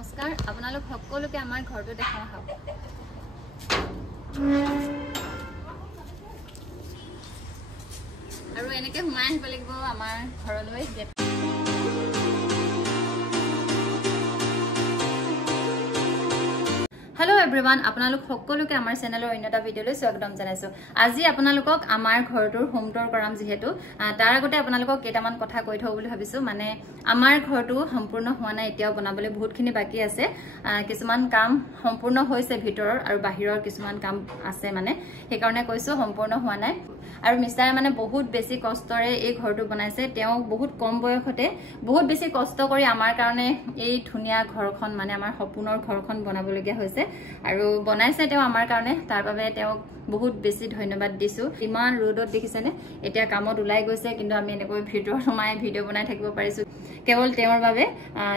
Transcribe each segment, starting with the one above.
নমস্কাৰ আপোনালোক সকলোকে আমাৰ ঘৰটো দেখাই আহক আৰু এনেকৈ সোমাই আহিব লাগিব আমাৰ ঘৰলৈ Hello everyone, আপোনালোক সকলোকে আমাৰ চেনেলৰ অন্য এটা ভিডিঅলৈ স্বাগতম জনাইছো। আজি আপোনালোকক আমাৰ ঘৰটোৰ হোম টুৰ কৰাম যেহেতু তাৰ আগতে আপোনালোকক কেইটামান কথা কৈ থওঁ বুলি ভাবিছো মানে আমাৰ ঘৰটো সম্পূৰ্ণ হোৱা নাই এতিয়াও বনাবলৈ বহুতখিনি বাকি আছে কিছুমান কাম সম্পূৰ্ণ হৈছে ভিতৰৰ আৰু বাহিৰৰ কিছুমান কাম আছে মানে সেই কাৰণে কৈছো সম্পূৰ্ণ হোৱা নাই আৰু মিষ্টাৰে মানে বহুত বেছি কষ্টৰে এই ঘৰটো বনাইছে তেওঁ বহুত কম বয়সতে বহুত বেছি কষ্ট কৰি আমাৰ কাৰণে এই ধুনিয়া ঘৰখন মানে আমাৰ সপোনৰ ঘৰখন বনাবলগীয়া হৈছে আৰু বনাইছে তেওঁ আমাৰ কাৰণে তাৰ বাবে তেওঁ বহুত বেছি ধন্যবাদ দিছো ইমান ৰ'দত দেখিছেনে এতিয়া কামত ওলাই গৈছে কিন্তু আমি এনেকৈ ভিডিঅ সোমাই ভিডিঅ বনাই থাকিব পাৰিছো কেৱল তেওঁৰ বাবে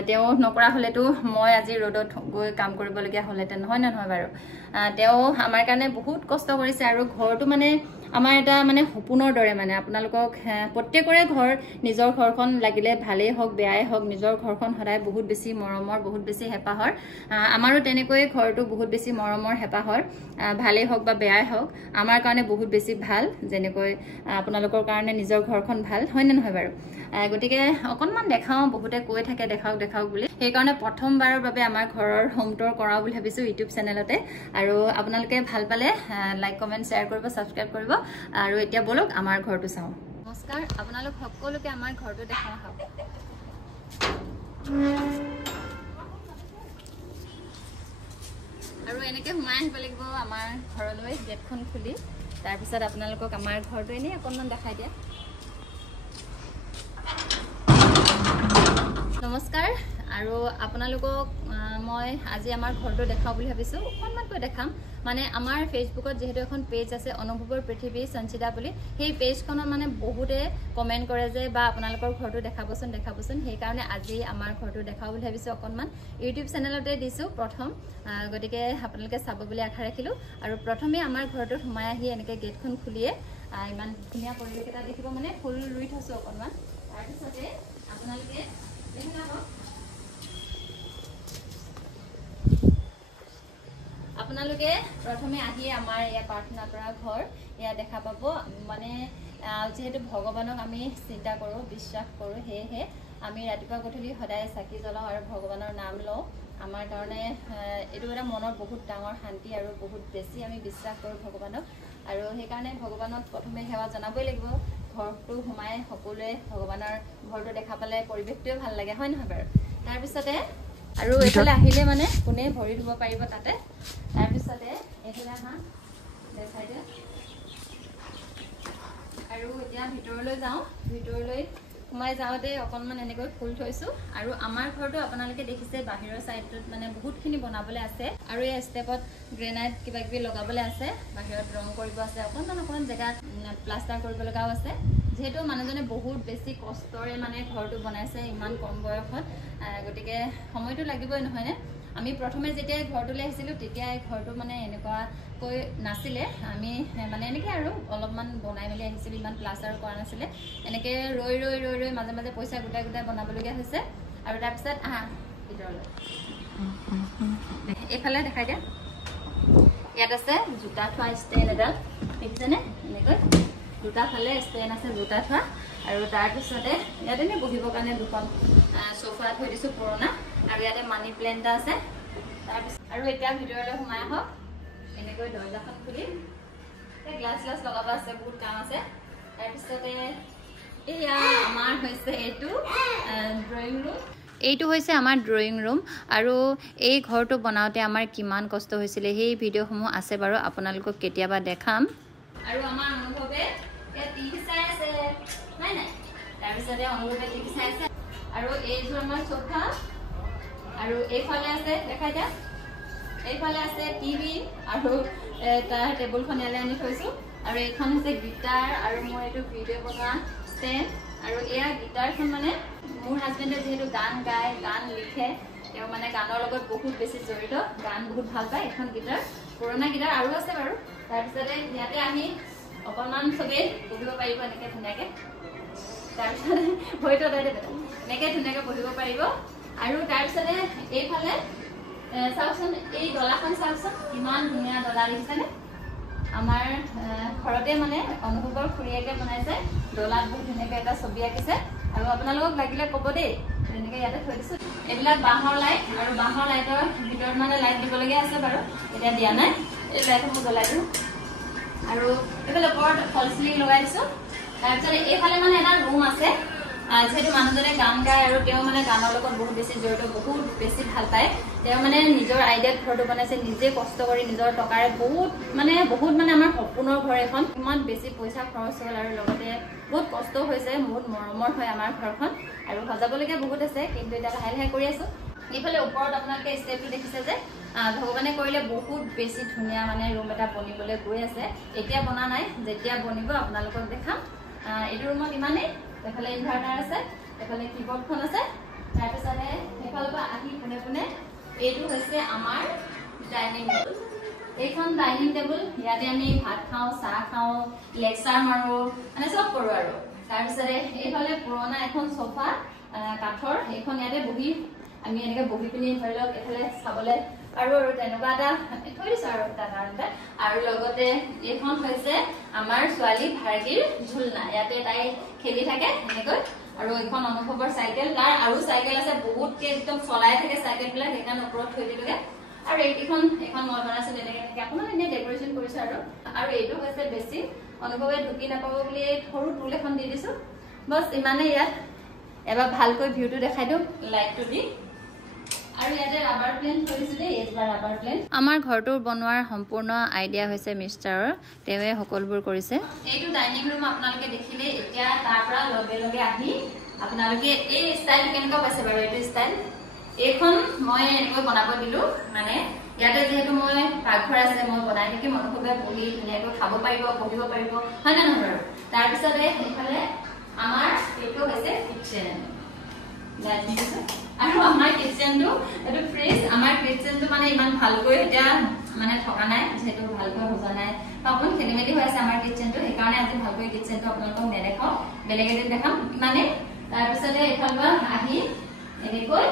তেওঁ নকৰা হলেতো মই আজি ৰ'দত গৈ কাম কৰিবলগীয়া হলেতে নহয় বাৰু তেওঁ আমাৰ কাৰণে বহুত কষ্ট কৰিছে আৰু ঘৰটো মানে আমাৰ এটা মানে সপোনৰ দৰে মানে আপোনালোকক প্ৰত্যেকৰে ঘৰ নিজৰ ঘৰখন লাগিলে ভালেই হওক বেয়াই হওক নিজৰ ঘৰখন সদায় বহুত বেছি মৰমৰ বহুত বেছি হেপাহৰ আমাৰো তেনেকৈ ঘৰটো বহুত বেছি মৰমৰ হেপাহৰ ভালেই হওক বা বেয়াই হওক আমাৰ কাৰণে বহুত বেছি ভাল যেনেকৈ আপোনালোকৰ কাৰণে নিজৰ ঘৰখন ভাল হয় নে নহয় বাৰু গতিকে অকনমান দেখাও বহুতে কৈ থাকে দেখাওক বুলি সেই কাৰণে প্ৰথমবাৰৰ বাবে আমাৰ ঘৰৰ হোম টুৰ কৰাও বুলি ভাবিছো ইউটিউব চেনেলতে আৰু আপোনালোকে ভাল পালে লাইক কমেন্ট শেয়াৰ কৰিব সাবস্ক্ৰাইব কৰিব আৰু এতিয়া বলক আমাৰ ঘৰটো চাও নমস্কাৰ আপোনালোক সকলোকে আমাৰ ঘৰটো দেখাই আহক আৰু এনেকৈ সোমাই আহিব লাগিব আমাৰ ঘৰলৈ গেটখন খুলি তাৰ পিছত আপোনালোকক আমাৰ ঘৰটো এনে অকনমান দেখাই দিয়া নমস্কাৰ আৰু আপোনালোকক মই আজি আমাৰ ঘৰটো দেখাও বুলি ভাবিছো অকনমানকৈ দেখাম মানে আমাৰ ফেচবুকত যেহেতু এখন পেজ আছে অনুভৱৰ পৃথিৱী সঞ্চিতা বুলি সেই পেজখনত মানে বহুতে কমেন্ট কৰে যে বা আপোনালোকৰ ঘৰটো দেখাবচোন সেই কাৰণে আজি আমাৰ ঘৰটো দেখাও বুলি ভাবিছো অকনমান ইউটিউব চেনেলতে দিছো প্ৰথম গতিকে আপোনালোকে চাব বুলি আশা ৰাখিলো আৰু প্ৰথমে আমাৰ ঘৰটো সোমাই আহি এনেকৈ গেটখন খুলিয়ে ইমান ধুনীয়া পৰিৱেশ এটা দেখিব মানে ফুল ৰুই থৈছো অকনমান তাৰ পিছতে আপোনালোকে আপোনালোকে প্ৰথমে আহি আমাৰ ইয়া প্ৰাৰ্থনা কৰা ঘৰ ইয়া দেখা পাব মানে যেহেতু ভগৱানক আমি চিন্তা কৰো বিশ্বাস কৰো হেহে আমি ৰাতিপুৱা গধূলি সদায় চাকি জ্বলাও আৰু ভগৱানৰ নাম লওঁ আমাৰ কাৰণে এটো এটা মনৰ বহুত ডাঙৰ শান্তি আৰু বহুত বেছি আমি বিশ্বাস কৰো ভগৱানক আৰু সেই কাৰণে ভগৱানক প্ৰথমে সেৱা জনাবই লাগিব ঘৰটো সোমাই সকলোৱে ভগৱানৰ ঘৰটো দেখা পালে পৰিৱেশটোৱে ভাল লাগে হয় নহয় বাৰু তাৰ পিছতে আৰু এফালে আহিলে মানে কোনে ভৰি ধুব পাৰিব তাতে তাৰ পিছতে এফালে হা দেখাই দিয়া আৰু এতিয়া ভিতৰলৈ যাওঁ ভিতৰলৈ সোমাই যাওঁতে অকনমান এনেকৈ ফুল থৈছো আৰু আমাৰ ঘৰটো আপোনালোকে দেখিছে বাহিৰৰ সাইডত মানে বহুতখিনি বনাবলৈ আছে আৰু এই ষ্টেপত গ্ৰেনাইট কিবা কিবি লগাবলৈ আছে বাহিৰত ৰং কৰিব আছে অকনমান জেগা প্লাষ্টাৰ কৰিব লগাও আছে যেহেতু মানুহজনে বহুত বেছি কষ্টৰে মানে ঘৰটো বনাইছে ইমান কম বয়সত গতিকে সময়টো লাগিবই নহয় নে আমি প্ৰথমে যেতিয়া ঘৰটোলৈ আহিছিলো তেতিয়া এই ঘৰটো মানে এনেকুৱাকৈ নাছিলে আমি মানে এনেকৈ আৰু অলপমান বনাই মেলি আহিছিলো ইমান প্লাষ্টাৰ কৰা নাছিলে এনেকৈ ৰৈ মাজে পইচা গোটাই বনাবলগীয়া হৈছে আৰু তাৰপিছত ভিতৰলৈ এইফালে দেখাই দিয়া ইয়াত আছে জোতা থোৱা ষ্টেণ্ড এডাল দেখিছেনে এনেকৈ দুটা ফালে ষ্টেণ্ড আছে জোতা থোৱা আৰু তাৰপিছতে ইয়াত এনে বহিবৰ কাৰণে দুখন সোফা থৈ দিছো পুৰণা আৰু ইয়াতে মানি প্লেণ্ট আছে তাৰপিছত আৰু এতিয়া ভিতৰলৈ সোমাই আহক এনেকৈ দৰ্জাখন খুলি গ্লাছ লগাব আছে বহুত কাম আছে তাৰপিছতে এয়া আমাৰ হৈছে এইটো ড্ৰয়িং ৰুম এইটো হৈছে আমাৰ ড্ৰয়িং ৰুম আৰু এই ঘৰটো বনাওঁতে আমাৰ কিমান কষ্ট হৈছিলে সেই ভিডিঅ'সমূহ আছে বাৰু আপোনালোকক কেতিয়াবা দেখাম আৰু আমাৰ অনুভৱে টিভি চাই আছে নাই তাৰপিছতে অনুভৱে টিভি চাই আছে আৰু এইযোৰ আমাৰ সোফা আৰু এইফালে আছে দেখাই দিয়া এইফালে আছে টিভি আৰু তাৰ টেবুলখন ইয়ালৈ আনি থৈছো আৰু এইখন হৈছে গিটাৰ আৰু মই এইটো ভিডিঅ' বনোৱা ষ্টেণ্ড আৰু এয়া গিটাৰখন মানে মোৰ হাজবেণ্ডে যেহেতু গান গায় গান লিখে তেওঁ মানে গানৰ লগত বহুত বেছি জড়িত গান বহুত ভাল পায় এখন গিটাৰ পুৰণা গিটাৰ আৰু আছে বাৰু তাৰপিছতে ইয়াতে আহি অকণমান চবেই বহিব পাৰিব এনেকৈ ধুনীয়াকৈ তাৰপিছতে ভৰিটো এনেকৈ ধুনীয়াকৈ বহিব পাৰিব আৰু তাৰপিছতে এইফালে চাওকচোন এই ডলাখন চাওকচোন ইমান ধুনীয়া ডলা দেখিছেনে আমাৰ ঘৰতে মানে অনুভৱৰ খুৰীয়েকে বনাইছে ডলাত বহুত ধুনীয়াকৈ এটা ছবি আঁকিছে আৰু আপোনালোকক লাগিলে ক'ব দেই তেনেকৈ ইয়াতে থৈ দিছোঁ এইবিলাক বাঁহৰ লাইট আৰু বাঁহৰ লাইটৰ ভিতৰত মানে লাইট দিবলগীয়া আছে বাৰু এতিয়া দিয়া নাই এই লাইটসমূহ জ্বলাই দিওঁ আৰু এইফালে ওপৰত ফল চিলিং লগাই দিছোঁ তাৰপিছত এইফালে মানে এটা ৰুম আছে যেহেতু মানুহজনে গান গায় আৰু তেওঁ মানে গানৰ লগত বহুত বেছি জড়িত বহুত বেছি ভাল পায় তেওঁ মানে নিজৰ আইডিয়াত ঘৰটো বনাইছে নিজে কষ্ট কৰি নিজৰ টকাৰে বহুত মানে আমাৰ সপোনৰ ঘৰ এখন ইমান বেছি পইচা খৰচ হ'ল আৰু লগতে বহুত কষ্ট হৈছে বহুত মৰমৰ হয় আমাৰ ঘৰখন আৰু সজাবলগীয়া বহুত আছে কিন্তু এতিয়া লাহে লাহে কৰি আছোঁ এইফালে ওপৰত আপোনালোকে ষ্টেপটো দেখিছে যে ভগৱানে কৰিলে বহুত বেছি ধুনীয়া মানে ৰুম এটা বনিবলৈ গৈ আছে এতিয়া বনা নাই যেতিয়া বনিব আপোনালোকক দেখাম এইটো ৰুমত ইমানেই এফালে ইনভাৰ্টাৰ আছে এফালে কিবৰ্ডখন আছে তাৰপিছতে সেইফালৰ পৰা আহি পোনে পোনে এইটো হৈছে আমাৰ ডাইনিং টেবুল এইখন ডাইনিং টেবুল ইয়াতে আমি ভাত খাওঁ চাহ খাওঁ লেকচাৰ মাৰোঁ মানে চব কৰোঁ আৰু তাৰপিছতে এইফালে পুৰণা এখন চোফা কাঠৰ এইখন ইয়াতে বহি আমি এনেকৈ বহি পিনি ধৰি লওক এইফালে চাবলৈ আৰু তেনেকুৱা এটা থৈ দিছোঁ আৰু তাৰ কাৰণতে আৰু লগতে এইখন হৈছে আমাৰ ছোৱালী ভাৰ্গীৰ ঝুলনা ইয়াতে তাই খেলি থাকে এনেকৈ আৰু এইখন অনুভৱৰ চাইকেল তাৰ আৰু চাইকেল আছে বহুতকে একদম চলাই থাকে চাইকেলবিলাক সেইকাৰণে ওপৰত থৈ দিলোগে আৰু এইখন মই বনাইছোঁ তেনেকৈ অকণমান এনেই ডেকৰেশ্যন কৰিছোঁ আৰু এইটো হৈছে বেছি অনুভৱে ঢুকি নাপাব বুলি সৰু টুল এখন দি দিছোঁ বছ ইমানেই ইয়াত এবাৰ ভালকৈ ভিউটো দেখাই দিওঁ লাইটটো দি আৰু ইয়াতে ৰাবাৰ প্লেন থৈ দিছোঁ দেই এইবাৰ ৰাবাৰ প্লেন আমাৰ ঘৰটোৰ বনোৱাৰ সম্পূৰ্ণ আইডিয়া হৈছে মিষ্টাৰৰ তেওঁৱে সকলোবোৰ কৰিছে এইটো ডাইনিং ৰুম আপোনালোকে দেখিলে এতিয়া তাৰ পৰা লগে লগে আহি আপোনালোকে এই ষ্টাইল কেনেকুৱা পাইছে বাৰু এইটো ষ্টাইল এইখন মই এনেকৈ বনাব দিলোঁ মানে ইয়াতে যিহেতু মই পাকঘৰ আছে মই বনাই থাকি অনুভৱে বহি ধুনীয়াকৈ খাব পাৰিব পঢ়িব পাৰিব হয় নে নহয় বাৰু তাৰপিছতে সেইফালে আমাৰ এইটো হৈছে কিটচেন আৰু আমাৰ কিটচেনটো এইটো ফ্ৰিজ আমাৰ কিটচেনটো মানে ইমান ভালকৈ এতিয়া মানে থকা নাই যেহেতু ভালকৈ সজা নাই অকণ খেলি মেলি হৈ আছে আমাৰ কিটচেনটো সেইকাৰণে আজি ভালকৈ কিটচেনটো আপোনালোকক নেদেখাওঁ বেলেগ এদিন দেখাম মানে তাৰপিছতে এইফালৰ পৰা আহি এনেকৈ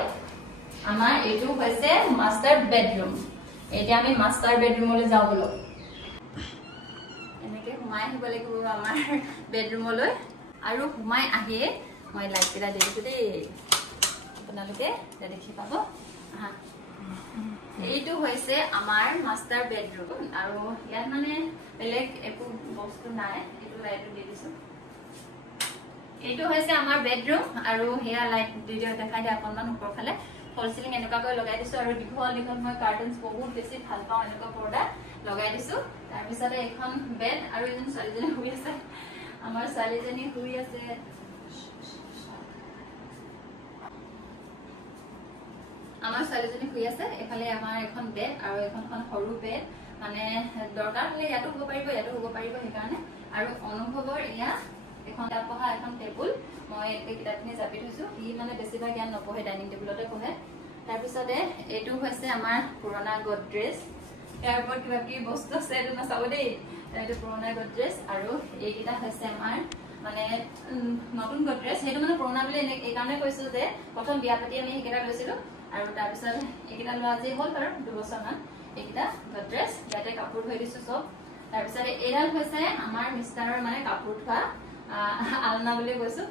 আমাৰ এইটো হৈছে মাষ্টাৰ বেডৰুম এতিয়া আমি মাষ্টাৰ বেডৰুমলৈ যাওঁ বোলো এনেকৈ সোমাই আহিব লাগিব আমাৰ বেডৰুমলৈ আৰু সোমাই আহিয়ে মই লাইটকেইটা দি দিছোঁ দেই আপোনালোকে দেখি পাব এইটো হৈছে আমাৰ মাষ্টাৰ বেডৰুম আৰু ইয়াত মানে বেলেগ একো বস্তু নাই এইটো লাইটটো দি দিছোঁ এইটো হৈছে আমাৰ বেডৰুম আৰু সেয়া লাইট দি দেখাই দিয়ে অকণমান ওপৰ ফালে ফল চিলিং এনেকুৱাকৈ লগাই দিছোঁ আৰু দীঘল দীঘল মই কাৰ্টুনছ বহুত বেছি ভাল পাওঁ এনেকুৱা পৰ্দা লগাই দিছোঁ তাৰপিছতে এইখন বেড আৰু এজন ছোৱালীজনী শুই আছে আমাৰ ছোৱালীজনী শুই আছে আমাৰ ছোৱালীজনী শুই আছে এফালে আমাৰ এখন বেড আৰু এখন সৰু বেড মানে দৰকাৰ হ'লে ইয়াতো শুব পাৰিব সেইকাৰণে আৰু অনুভৱৰ এয়া এখন কিতাপ পঢ়া এখন টেবুল মই এনেকৈ কিতাপখিনি জাপি থৈছোঁ সি মানে বেছিভাগ ইয়াত নপঢ়ে ডাইনিং টেবুলতে পঢ়ে তাৰপিছতে এইটো হৈছে আমাৰ পুৰণা গডৰেজ ইয়াৰ ওপৰত কিবা কিবি বস্তু আছে এইটো নাচাব দেই এইটো পুৰণা গডৰেজ আৰু এইকেইটা হৈছে আমাৰ মানে নতুন গডৰেজ সেইটো মানে পুৰণা বুলি এইকাৰণে কৈছোঁ যে প্ৰথম বিয়া পাতি আমি সেইকেইটা লৈছিলোঁ আৰু তাৰপিছত এইকেইটা লোৱা আজি হ'ল বাৰু 2 বছৰমান এইকেইটা গডৰেজ ইয়াতে কাপোৰ থৈ দিছোঁ চব তাৰপিছতে এইডাল হৈছে আমাৰ মিষ্টাৰৰ মানে কাপোৰ থোৱা আলনা বুলি কৈছোঁ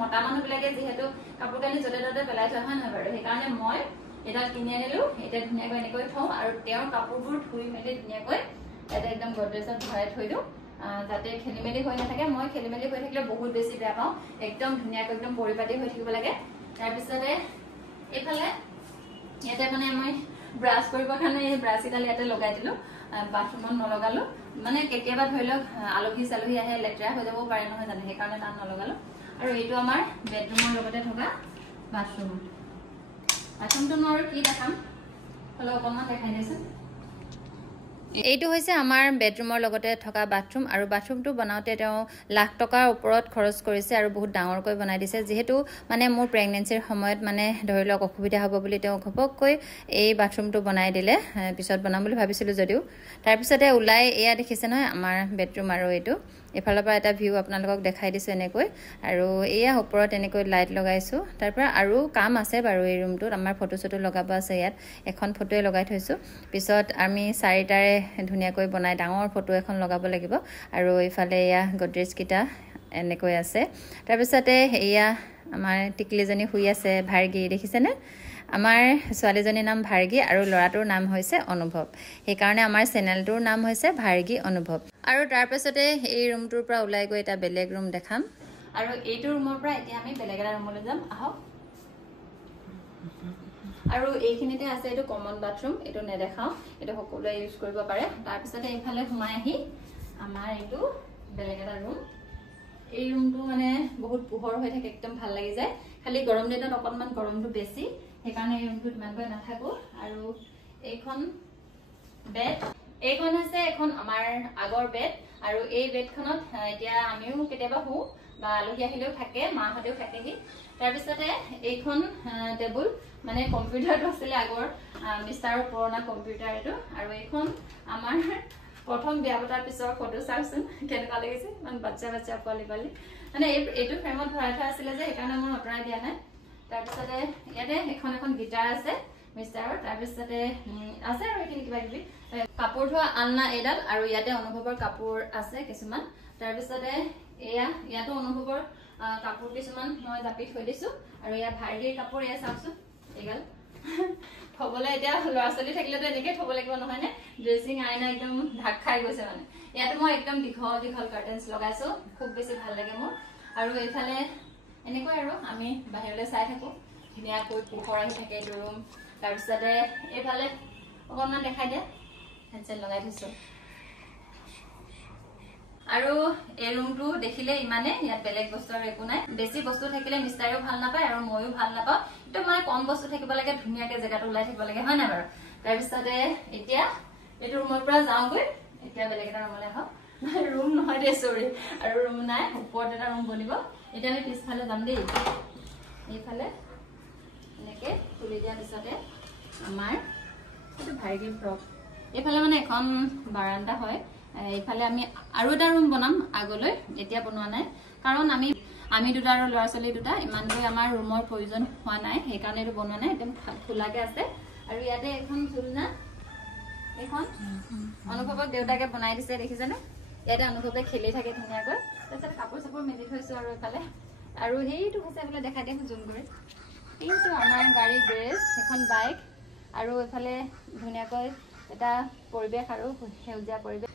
মতা মানুহবিলাকে যিহেতু কাপোৰ কানি য'তে ত'তে পেলাই থোৱা হয় নহয় বাৰু সেইকাৰণে মই এডাল কিনি আনিলোঁ এতিয়া ধুনীয়াকৈ এনেকৈ থওঁ আৰু তেওঁৰ কাপোৰবোৰ ধুই মেলি ধুনীয়াকৈ ইয়াতে একদম গডৰেজত ভৰাই থৈ দিওঁ যাতে খেলি মেলি হৈ নাথাকে মই খেলি মেলি হৈ থাকিলে বহুত বেছি বেয়া পাওঁ একদম ধুনীয়াকৈ একদম পৰিপাটি হৈ থাকিব লাগে তাৰপিছতে এইফালে ইয়াতে মানে মই ব্ৰাছ কৰিবৰ কাৰণে এই ব্ৰাছকেইডাল ইয়াতে লগাই দিলোঁ বাথৰুমত নলগালোঁ মানে কেতিয়াবা ধৰি লওক আলহী চালহী আহে লেতেৰা হৈ যাব পাৰে নহয় জানো সেইকাৰণে তাত নলগালোঁ আৰু এইটো আমাৰ বেডৰুমৰ লগতে থকা বাথৰুমটো মই আৰু কি দেখাম হ'লেও অকণমান দেখাই দিছোঁ এইটো হৈছে আমাৰ বেডৰুমৰ লগতে থকা বাথৰুম আৰু বাথৰুমটো বনাওঁতে তেওঁ লাখ টকাৰ ওপৰত খৰচ কৰিছে আৰু বহুত ডাঙৰকৈ বনাই দিছে যিহেতু মানে মোৰ প্ৰেগনেঞ্চিৰ সময়ত মানে ধৰি লওক অসুবিধা হ'ব বুলি তেওঁ ঘপককৈ এই বাথৰুমটো বনাই দিলে পিছত বনাম বুলি ভাবিছিলোঁ যদিও তাৰপিছতে ওলাই এয়া দেখিছে নহয় আমাৰ বেডৰুম আৰু এইটো এফালৰ পৰা এটা ভিউ আপোনালোকক দেখাই দিছোঁ এনেকৈ আৰু এয়া ওপৰত এনেকৈ লাইট লগাইছোঁ তাৰ পৰা আৰু কাম আছে বাৰু এই ৰুমটোত আমাৰ ফটো চটো লগাব আছে ইয়াত এখন ফটোৱে লগাই থৈছোঁ পিছত আমি চাৰিটাৰে ধুনীয়াকৈ বনাই ডাঙৰ ফটো এখন লগাব লাগিব আৰু এইফালে এয়া গডৰেজ কিটা এনেকৈ আছে তাৰপিছতে এয়া আমাৰ টিকলিজনী শুই আছে ভাৰ্গী দেখিছেনে আমাৰ ছোৱালীজনীৰ নাম ভাৰ্গী আৰু ল'ৰাটোৰ নাম হৈছে অনুভৱ সেইকাৰণে আমাৰ চেনেলটোৰ নাম হৈছে ভাৰ্গী অনুভৱ আৰু তাৰপিছতে এই ৰুমটোৰ পৰা ওলাই গৈ এটা বেলেগ ৰুম দেখাম আৰু এইটো ৰুমৰ পৰা এতিয়া আমি বেলেগ এটা ৰুমলৈ যাম আহক আৰু এইখিনিতে আছে এইটো কমন বাথৰুম এইটো নেদেখাওঁ এইটো সকলোৱে ইউজ কৰিব পাৰে তাৰপিছতে এইফালে সোমাই আহি আমাৰ এইটো বেলেগ এটা ৰুম এই ৰুমটো মানে বহুত পোহৰ হৈ থাকে একদম ভাল লাগি যায় খালি গৰম দিনত অকণমান গৰমটো বেছি সেইকাৰণে এই ৰুমটোত ইমানকৈ নাথাকো আৰু এইখন বেড এইখন আছে এখন আমাৰ আগৰ বেড আৰু এই বেডখনত এতিয়া আমিও কেতিয়াবা শু বা আলহী আহিলেও থাকে মাহঁতেও থাকেহি তাৰপিছতে এইখন টেবুল মানে কম্পিউটাৰটো আছিলে আগৰ মিষ্টাৰৰ পুৰণা কম্পিউটাৰ এইটো আৰু এইখন আমাৰ প্ৰথম বিয়া পতাৰ পিছৰ ফটো চাওকচোন কেনেকুৱা লাগিছে ইমান বাচ্চা বাচ্চা পোৱালি পোৱালি মানে এইটো ফ্ৰেমত ভৰাই থোৱা আছিলে যে সেইকাৰণে মই আঁতৰাই দিয়া নাই তাৰপিছতে ইয়াতে এখন গিটাৰ আছে মিষ্টাৰৰ তাৰপিছতে আছে আৰু এইখিনি কিবা কিবি কাপোৰ ধোৱা আলনা এডাল আৰু ইয়াতে অনুভৱৰ কাপোৰ আছে কিছুমান তাৰপিছতে ইয়াতো অনুভৱৰ কাপোৰ কিছুমান মই জাপি থৈ দিছোঁ আৰু ইয়াত ভাৰ্গীৰ কাপোৰ এয়া চাওকচোন এগাল থবলৈ এতিয়া ল'ৰা ছোৱালী থাকিলেতো এনেকৈ থ'ব লাগিব নহয়নে ড্ৰেছিং আইনা একদম ঢাক খাই গৈছে মানে ইয়াতো মই একদম দীঘল দীঘল কাৰ্টেন্স লগাইছোঁ খুব বেছি ভাল লাগে মোৰ আৰু এইফালে এনেকৈ আৰু আমি বাহিৰলৈ চাই থাকোঁ ধুনীয়াকৈ পোহৰ আহি থাকে এইটো ৰুম তাৰপিছতে এইফালে অকণমান দেখাই দিয়া হেডছেট লগাই থৈছোঁ আৰু এই ৰুমটো দেখিলে ইমানে ইয়াত বেলেগ বস্তু আৰু একো নাই বেছি বস্তু থাকিলে মিষ্টাৰেও ভাল নাপায় আৰু ময়ো ভাল নাপাওঁ একদম মানে কম বস্তু থাকিব লাগে ধুনীয়াকৈ জেগাটো ওলাই থাকিব লাগে হয় নাই বাৰু তাৰপিছতে এতিয়া এইটো ৰুমৰ পৰা যাওঁগৈ এতিয়া বেলেগ এটা ৰুমলৈ আহক ৰুম নহয় দেই চৰি আৰু ৰুম নাই ওপৰত এটা ৰুম বনিব এতিয়া আমি পিছফালে যাম দেই এইফালে এনেকৈ খুলি দিয়াৰ পিছতে আমাৰ এইটো ভাৰ্গীৰ ফ্ৰক এইফালে মানে এখন বাৰান্দা হয় এইফালে আমি আৰু এটা ৰুম বনাম আগলৈ এতিয়া বনোৱা নাই কাৰণ আমি দুটা আৰু ল'ৰা ছোৱালী দুটা ইমানকৈ আমাৰ ৰুমৰ প্ৰয়োজন হোৱা নাই সেইকাৰণে এইটো বনোৱা নাই একদম খোলাকৈ আছে আৰু ইয়াতে এখন ঝুলনা এইখন অনুভৱক দেউতাকে বনাই দিছে দেখিছেনে ইয়াতে অনুভৱে খেলি থাকে ধুনীয়াকৈ তাৰপিছতে কাপোৰ চাপোৰ মেলি থৈছোঁ আৰু এইফালে আৰু সেইটো হৈছে এইফালে দেখাই দিয়া জুম কৰি এইটো আমাৰ গাড়ী গেৰেজ এখন বাইক আৰু এইফালে ধুনীয়াকৈ এটা পৰিৱেশ আৰু সেউজীয়া পৰিৱেশ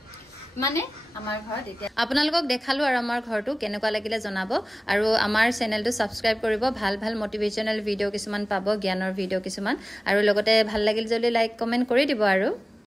মানে আমাৰ ঘৰত এতিয়া আপোনালোকক দেখালো আৰু আমাৰ ঘৰটো কেনেকুৱা লাগিলে জনাব আৰু আমাৰ চেনেলটো সাবস্ক্ৰাইব কৰিব ভাল ভাল মটিভেশ্যনেল ভিডিঅ' কিছুমান পাব জ্ঞানৰ ভিডিঅ' কিছুমান আৰু লগতে ভাল লাগিল যদি লাইক কমেণ্ট কৰি দিব আৰু